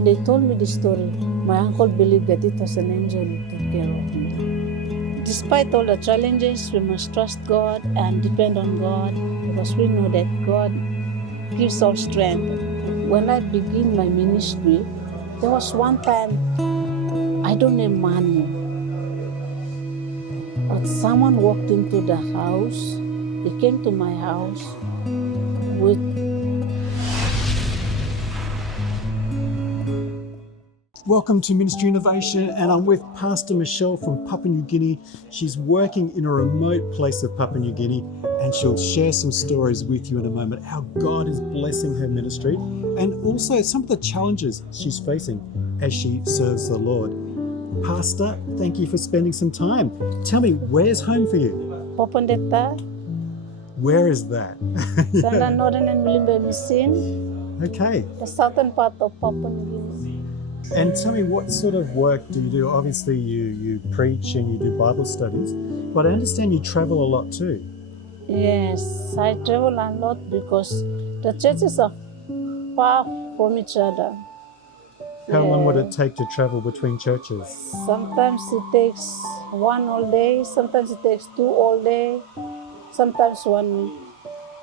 When they told me the story, my uncle believed that it was an angel who took care of me. Despite all the challenges, we must trust God and depend on God because we know that God gives us strength. When I begin my ministry, there was one time I don't have money, but someone walked into the house. He came to my house with Welcome to Ministry Innovation, and I'm with Pastor Michelle from Papua New Guinea. She's working in a remote place of Papua New Guinea, and she'll share some stories with you in a moment, how God is blessing her ministry, and also some of the challenges she's facing as she serves the Lord. Pastor, thank you for spending some time. Tell me, where's home for you? Popondeta, Where is that? Sana Northern and Milimbe Mission, Okay. the southern part of Papua New Guinea. And tell me, what sort of work do you do? Obviously, you preach and you do Bible studies, but I understand you travel a lot too. Yes, I travel a lot because the churches are far from each other. How long would it take to travel between churches? Sometimes it takes one all day, sometimes it takes two all day, sometimes 1 week.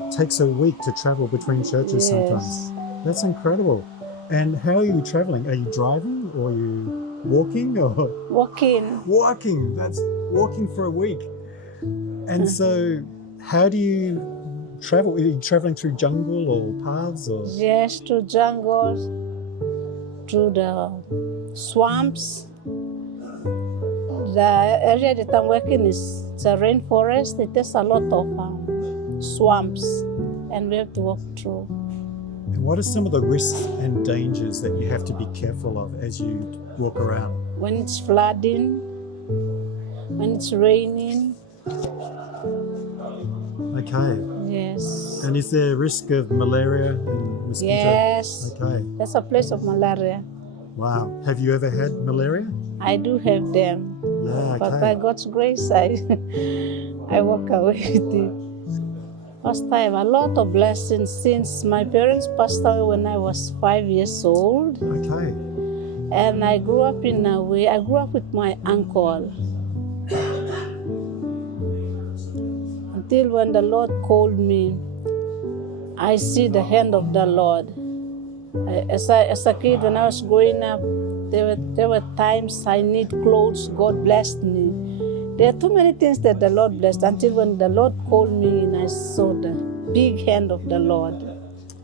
It takes a week to travel between churches sometimes. That's incredible. And how are you traveling? Are you driving or are you walking or? Walking. Walking, that's walking for a week. And so how do you travel? Are you traveling through jungle or paths or? Yes, through jungles, through the swamps. The area that I'm working is the rainforest. It has a lot of swamps, and we have to walk through. And what are some of the risks and dangers that you have to be careful of as you walk around? When it's flooding, when it's raining. Okay. Yes. And is there a risk of malaria and mosquito? Yes. Okay. That's a place of malaria. Wow. Have you ever had malaria? I do have them. Yeah, okay. But by God's grace, I walk away with it. First, I have a lot of blessings since my parents passed away when I was 5 years old. Okay. And I grew up in a way, I grew up with my uncle. Until when the Lord called me, I see the hand of the Lord. As a kid, when I was growing up, there were times I need clothes, God blessed me. There are too many things that the Lord blessed until when the Lord called me and I saw the big hand of the Lord.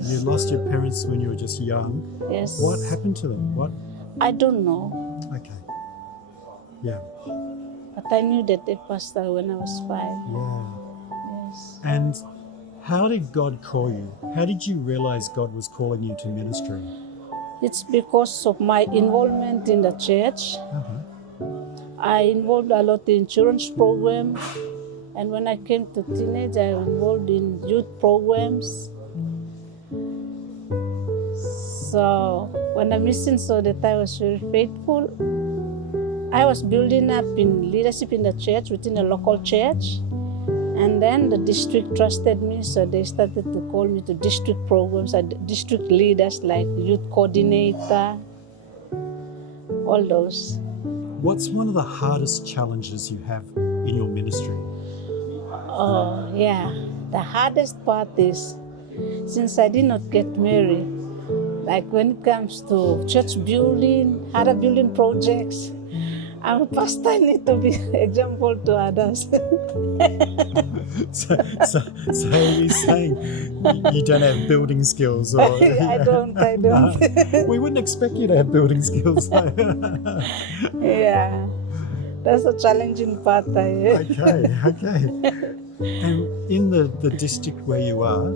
You lost your parents when you were just young. Yes. What happened to them? What? I don't know. Okay. Yeah. But I knew that they passed away when I was 5. Yeah. Yes. And how did God call you? How did you realize God was calling you to ministry? It's because of my involvement in the church. Uh-huh. I involved a lot in children's program, and when I came to teenage, I was involved in youth programs. So when the mission saw that I was very faithful, I was building up in leadership in the church, within the local church. And then the district trusted me, so they started to call me to district programs, district leaders like youth coordinator, all those. What's one of the hardest challenges you have in your ministry? Oh, yeah. The hardest part is, since I did not get married, like when it comes to church building, other building projects, I'm a pastor, I need to be an example to others. So are you saying you don't have building skills? Or? I don't. No, we wouldn't expect you to have building skills. Yeah, that's a challenging part. Okay. And in the district where you are,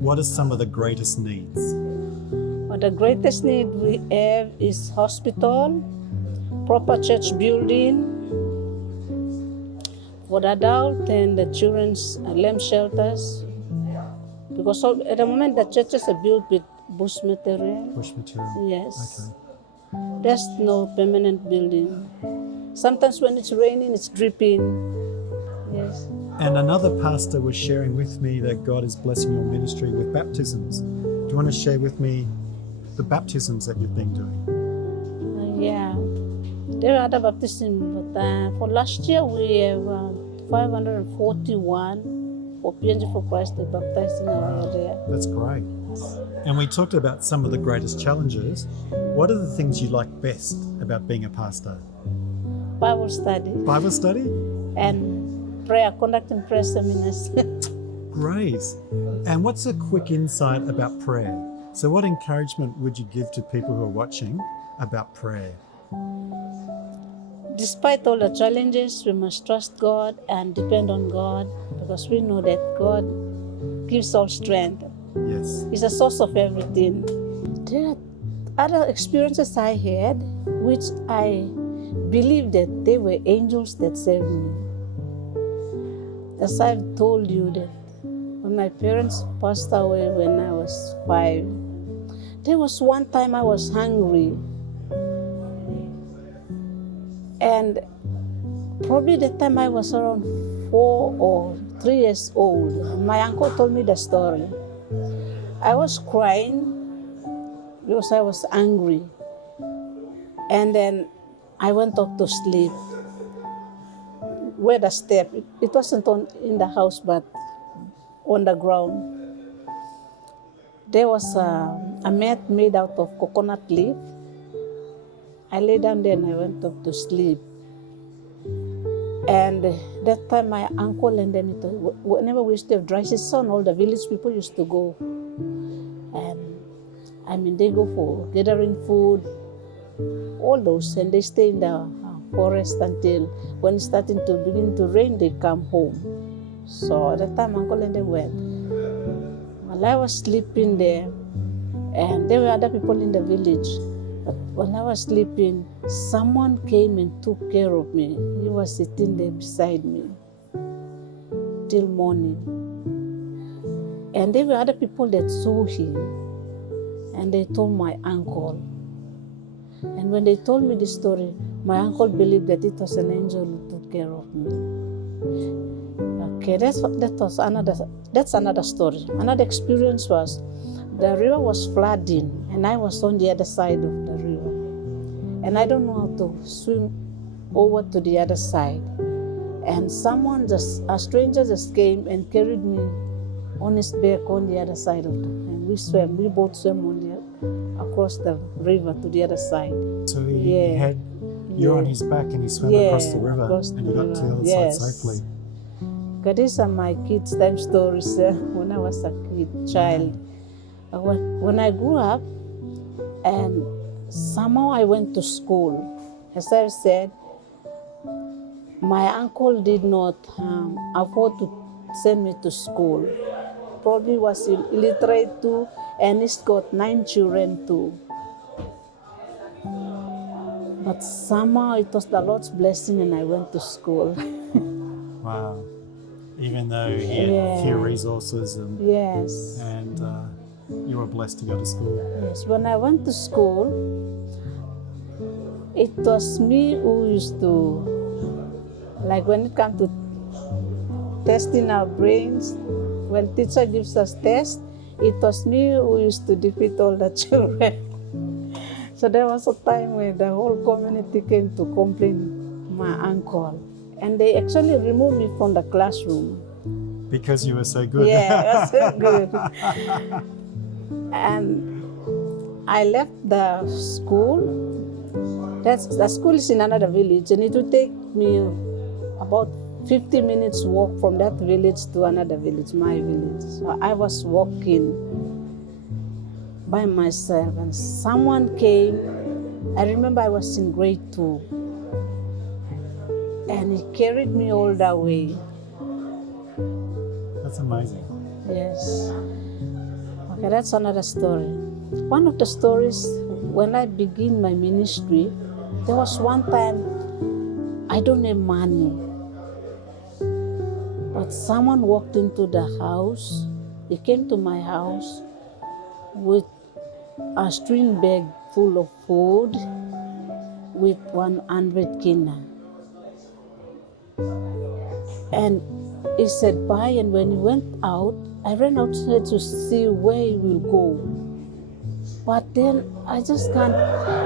what are some of the greatest needs? Well, the greatest need we have is hospital, proper church building for the adult and the children's lamb shelters. Because at the moment the churches are built with bush material. Bush material. Yes. Okay. There's no permanent building. Sometimes when it's raining, it's dripping. Yes. And another pastor was sharing with me that God is blessing your ministry with baptisms. Do you want to share with me the baptisms that you've been doing? Yeah, there are other baptisms, but for last year we have 541 for PNG for Christ they baptized in our area. That's great. And we talked about some of the greatest challenges. What are the things you like best about being a pastor? Bible study Bible study? and prayer, conducting prayer seminars. Great. And what's a quick insight about prayer? So what encouragement would you give to people who are watching about prayer? Despite all the challenges, we must trust God and depend on God because we know that God gives all strength. Yes. He's the source of everything. There are other experiences I had which I believe that they were angels that saved me. As I've told you that when my parents passed away when I was 5, there was one time I was hungry. And probably that time I was around 4 or 3 years old. My uncle told me the story. I was crying because I was angry. And then I went up to sleep. Where the step, it wasn't in the house but on the ground. There was a mat made out of coconut leaf. I lay down there and I went up to sleep. And that time my uncle and them, whenever we used to have dry season, all the village people used to go. And they go for gathering food, all those, and they stay in the forest until when it's starting to begin to rain, they come home. So at that time, uncle and they went. While I was sleeping there, and there were other people in the village, but when I was sleeping, someone came and took care of me. He was sitting there beside me till morning. And there were other people that saw him, and they told my uncle. And when they told me the story, my uncle believed that it was an angel who took care of me. Okay, that's another story. Another experience was the river was flooding, and I was on the other side of the river. And I don't know how to swim over to the other side. And a stranger just came and carried me on his back on the other side of and we both swam across the river to the other side. So he had you on his back and he swam across the river and you got to the other side safely. Okay, these are my kids' time stories when I was a child. When I grew up, and somehow I went to school. As I said, my uncle did not afford to send me to school. Probably was illiterate too, and he's got 9 children too. But somehow it was the Lord's blessing and I went to school. Wow. Even though he had few resources and you were blessed to go to school. Yes, when I went to school, it was me who used to, like when it comes to testing our brains, when teacher gives us tests, it was me who used to defeat all the children. So there was a time when the whole community came to complain my uncle. And they actually removed me from the classroom. Because you were so good. Yeah, I was so good. And I left the school. The school is in another village, and it would take me about 50 minutes walk from that village to another village, my village. So I was walking by myself, and someone came. I remember I was in grade 2, and he carried me all the way. That's amazing. Yes. Okay, that's another story. One of the stories, when I began my ministry, there was one time I don't have money. But someone walked into the house. He came to my house with a string bag full of food with 100 kina. And he said bye, and when he went out, I ran outside to see where he will go. But then I just can't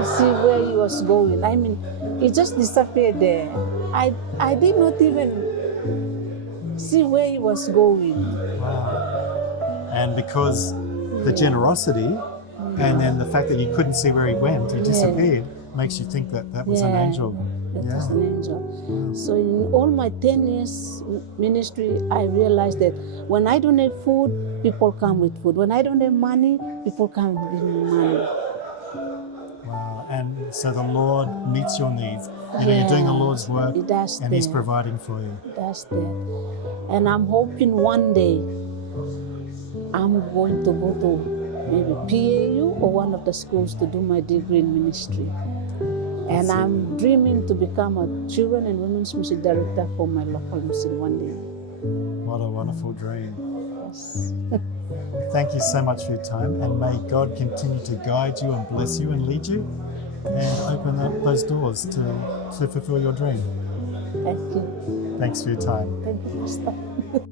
see where he was going. I mean, he just disappeared there. I did not even see where he was going. Wow. And because the generosity and then the fact that you couldn't see where he went, he disappeared, makes you think that that was an angel. That was an angel. So in all my 10 years ministry, I realized that when I don't have food, people come with food. When I don't have money, people come with money. Wow. And so the Lord meets your needs. You know, you're doing the Lord's work, and He's providing for you. That's that. And I'm hoping one day I'm going to go to maybe PAU or one of the schools to do my degree in ministry. And I'm dreaming to become a children and women's music director for my local music one day. What a wonderful dream. Yes. Thank you so much for your time, and may God continue to guide you and bless you and lead you and open up those doors to fulfill your dream. Thank you. Thanks for your time. Thank you, Pastor.